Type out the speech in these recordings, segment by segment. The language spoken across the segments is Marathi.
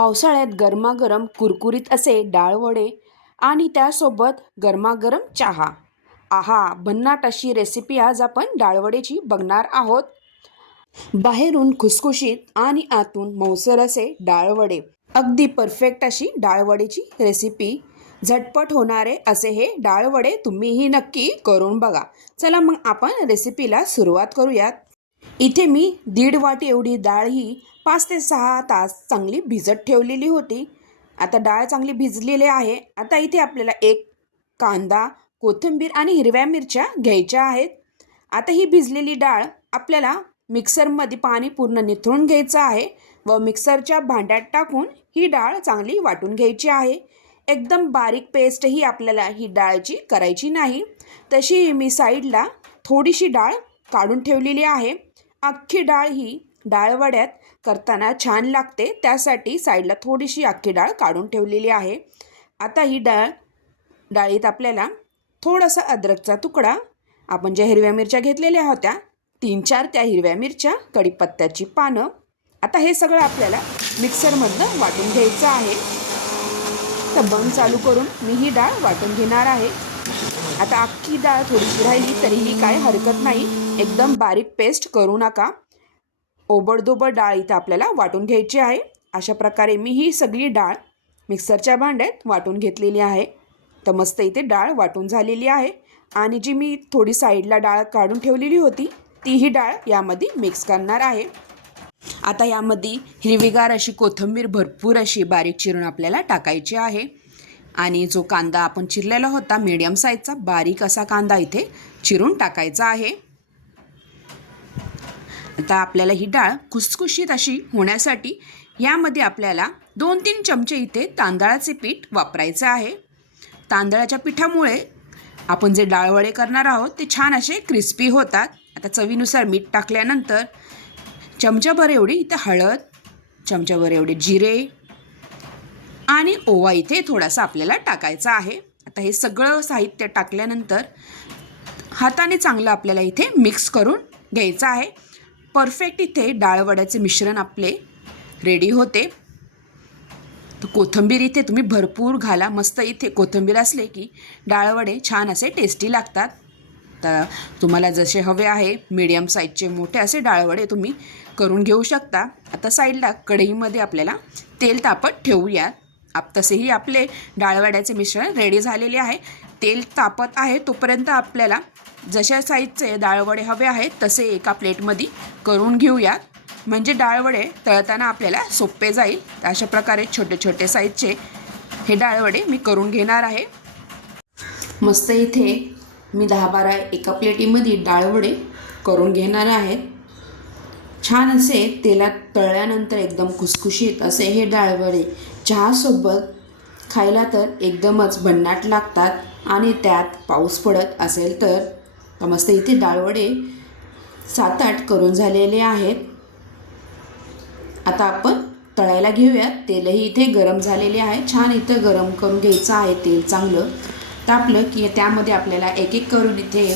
पावसाळ्यात गरमागरम कुरकुरीत असे डाळवडे आणि त्यासोबत गरमागरम चहा. आहा, भन्नाट अशी रेसिपी आज आपण डाळवडेची बघणार आहोत. बाहेरून खुसखुशीत आणि आतून मऊसर असे डाळवडे. अगदी परफेक्ट अशी डाळवडेची रेसिपी. झटपट होणारे असे हे डाळवडे तुम्हीही नक्की करून बघा. चला मग आपण रेसिपीला सुरुवात करूयात. इथे मी 1.5 वाटी एवढी डाळ ही 5 ते 6 तास चांगली भिजत ठेवलेली होती. आता डाळ चांगली भिजलेली आहे. आता इथे आपल्याला एक कांदा, कोथिंबीर आणि हिरव्या मिरच्या घ्यायच्या आहेत. आता ही भिजलेली डाळ आपल्याला मिक्सरमध्ये पाणी पूर्ण निथळून घ्यायचं आहे व मिक्सरच्या भांड्यात टाकून ही डाळ चांगली वाटून घ्यायची आहे. एकदम बारीक पेस्ट ही आपल्याला ही डाळची करायची नाही. तशी मी साईडला थोडीशी डाळ काढून ठेवलेली आहे. अख्खी डाळ ही डाळवड्यात करताना छान लागते, त्यासाठी साईडला थोडीशी अख्खी डाळ काढून ठेवलेली आहे. आता ही डाळीत आपल्याला थोडासा अद्रकचा तुकडा, आपण ज्या हिरव्या मिरच्या घेतलेल्या होत्या 3-4 त्या हिरव्या मिरच्या, कढीपत्त्याची पानं. आता हे सगळं आपल्याला मिक्सरमधनं वाटून घ्यायचं आहे. तर बंद चालू करून मी ही डाळ वाटून घेणार आहे. आता अख्खी डाळ थोडीशी राहिली तरीही काय हरकत नाही, एकदम बारीक पेस्ट करू नका. ओबडधोबड डाळ इथं आपल्याला वाटून घ्यायची आहे. अशा प्रकारे मी ही सगळी डाळ मिक्सरच्या भांड्यात वाटून घेतलेली आहे. तर मस्त इथे डाळ वाटून झालेली आहे. आणि जी मी थोडी साईडला डाळ काढून ठेवलेली होती ती ही डाळ यामध्ये मिक्स करणार आहे. आता यामध्ये हिरवीगार अशी कोथिंबीर भरपूर अशी बारीक चिरून आपल्याला टाकायची आहे. आणि जो कांदा आपण चिरलेला होता मीडियम साईजचा बारीक असा कांदा इथे चिरून टाकायचा आहे. आता आपल्याला ही डाळ खुसखुशीत अशी होण्यासाठी यामध्ये आपल्याला 2-3 चमचे इथे तांदळाचे पीठ वापरायचे आहे. तांदळाच्या पिठामुळे आपण जे डाळवडे करणार आहोत ते छान असे क्रिस्पी होतात. आता चवीनुसार मीठ टाकल्यानंतर चमचाभर एवढी इथे हळद, चमचाभर एवढे जिरे आणि ओवा इथे थोडासा आपल्याला टाकायचा आहे. आता हे सगळं साहित्य टाकल्यानंतर हाताने चांगलं आपल्याला इथे मिक्स करून घ्यायचं आहे. परफेक्ट इथे डाळवड्याचे मिश्रण आपले रेडी होते. तर कोथिंबीर इथे तुम्ही भरपूर घाला. मस्त इथे कोथिंबीर असले की डाळवडे छान असे टेस्टी लागतात. तर तुम्हाला जसे हवे आहे मीडियम साईजचे मोठे असे डाळवडे तुम्ही करून घेऊ शकता. आता साईडला कढईमध्ये आपल्याला तेल तापत ठेवूयात. तसेही आपले डाळवड्याचे मिश्रण रेडी झालेले आहे. तेल तापत आहे तोपर्यंत आपल्याला जशा साईजचे डाळवडे हवे आहेत तसे एका प्लेटमध्ये करून घेऊयात, म्हणजे डाळवडे तळताना आपल्याला सोपे जाईल. अशा प्रकारे छोटे छोटे साईजचे हे डाळवडे मी करून घेणार आहे. मस्त इथे मी 10-12 एका प्लेटीमध्ये डाळवडे करून घेणार आहेत. छान असे तेलात तळल्यानंतर एकदम खुसखुशीत असे हे डाळवडे चहासोबत खायला तर एकदमच भन्नाट लागतात. आणि त्यात पाऊस पडत असेल तर मस्त इथे डाळवडे 7-8 करून झालेले आहेत. आता आपण तळायला घेऊयात. तेलही इथे गरम झालेले आहे. छान इथं गरम करून घ्यायचं आहे. तेल चांगलं तापलं की त्यामध्ये आपल्याला एक एक करून इथे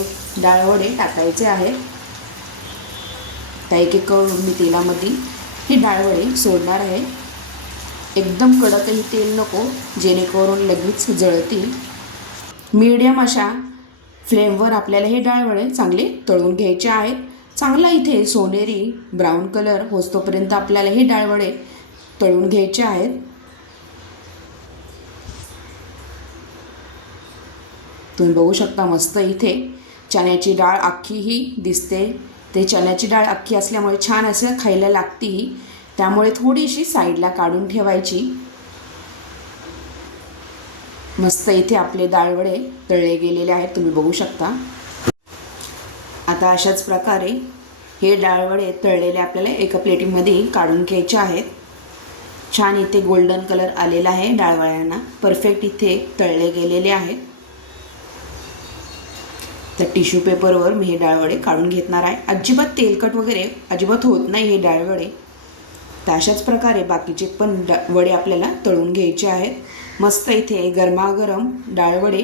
डाळवडे टाकायचे आहेत. त्या एक एक करून मी तेलामध्ये ही डाळवडे सोडणार आहे. एकदम कडकही तेल नको, जेणेकरून लगेच जळतील. मीडियम अशा फ्लेमवर आपल्याला हे डाळवडे चांगले तळून घ्यायचे आहेत. चांगला इथे सोनेरी ब्राऊन कलर होतोपर्यंत आपल्याला हे डाळवडे तळून घ्यायचे आहेत. तुम्ही बघू शकता मस्त इथे चण्याची डाळ अख्खीही दिसते. ते चण्याची डाळ अख्खी असल्यामुळे छान असं खायला लागते. त्यामुळे थोडीशी साईडला काढून ठेवायची. मस्त इथे आपले डाळवडे तळले गेलेले आहेत, तुम्ही बघू शकता. आता अशाच प्रकारे हे डाळवडे तळलेले आपल्याला एका प्लेटीमध्ये काढून घ्यायचे आहेत. छान इथे गोल्डन कलर आलेला आहे डाळवड्यांना. परफेक्ट इथे तळले गेलेले आहेत. तर टिश्यू पेपरवर मी हे डाळवडे काढून घेणार आहे. अजिबात तेलकट वगैरे अजिबात होत नाही हे डाळवडे. तर अशाच प्रकारे बाकीचे पण वडे आपल्याला तळून घ्यायचे आहेत. मस्त इथे गरमागरम डाळवडे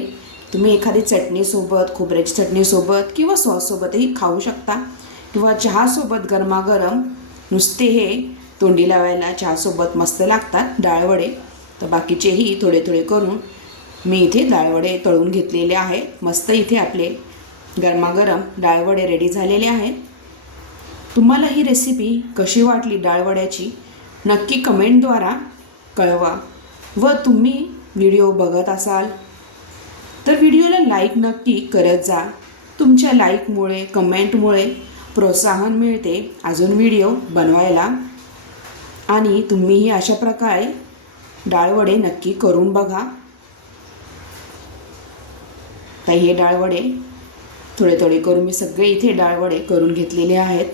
तुम्ही एखादी चटणीसोबत, खोबऱ्याची चटणीसोबत किंवा सॉससोबतही खाऊ शकता, किंवा चहासोबत गरमागरम नुसते हे तोंडी लावायला चहासोबत मस्त लागतात डाळवडे. तर बाकीचेही थोडे थोडे करून मी इथे डाळवडे तळून घेतलेले आहेत. मस्त इथे आपले गरमागरम डाळवडे रेडी झालेले आहेत. तुम्हाला ही रेसिपी कशी वाटली डाळवड्याची नक्की कमेंटद्वारा कळवा. व तुम्ही व्हिडिओ बघत असाल तर व्हिडिओला लाईक नक्की करत जा. तुमच्या लाईकमुळे कमेंटमुळे प्रोत्साहन मिळते अजून व्हिडिओ बनवायला. आणि तुम्हीही अशा प्रकारे डाळवडे नक्की करून बघा. तर हे डाळवडे थोडे थोडे करून मी सगळे इथे डाळवडे करून घेतलेले आहेत.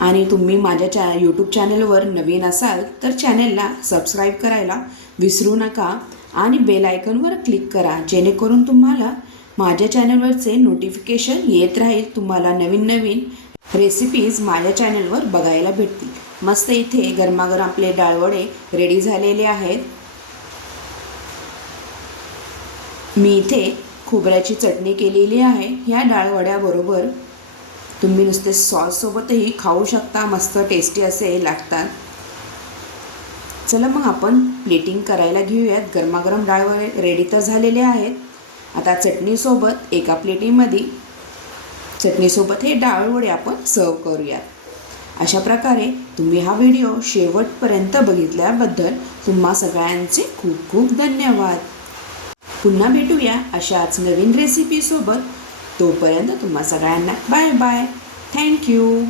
आणि तुम्ही माझ्या यूट्यूब चॅनलवर नवीन असाल तर चॅनलला सबस्क्राईब करायला विसरू नका आणि बेल आयकॉनवर क्लिक करा, जेणेकरून तुम्हाला माझ्या चॅनलवरचे नोटिफिकेशन येत राहील. तुम्हाला नवीन नवीन रेसिपीज माझ्या चॅनलवर बघायला भेटतील. मस्त इथे गरमागरम आपले डाळवडे रेडी झालेले आहेत. मी इथे खोबऱ्याची चटणी केलेली आहे. ह्या डाळवड्याबरोबर तुम्ही नुसते सॉससोबतही खाऊ शकता. मस्त टेस्टी असे लागतात. चला मग आपण प्लेटिंग करायला घेऊयात. गरमागरम डाळवडे रेडी तर झालेले आहेत. आता चटणीसोबत एका प्लेटीमध्ये चटणीसोबत हे डाळवडे आपण सर्व करूयात. अशा प्रकारे तुम्ही हा व्हिडिओ शेवटपर्यंत बघितल्याबद्दल तुम्हा सगळ्यांचे खूप खूप धन्यवाद. पुन्हा भेटूया अशाच नवीन रेसिपीसोबत. तोपर्यंत तुम्हा सगळ्यांना बाय बाय. थँक्यू.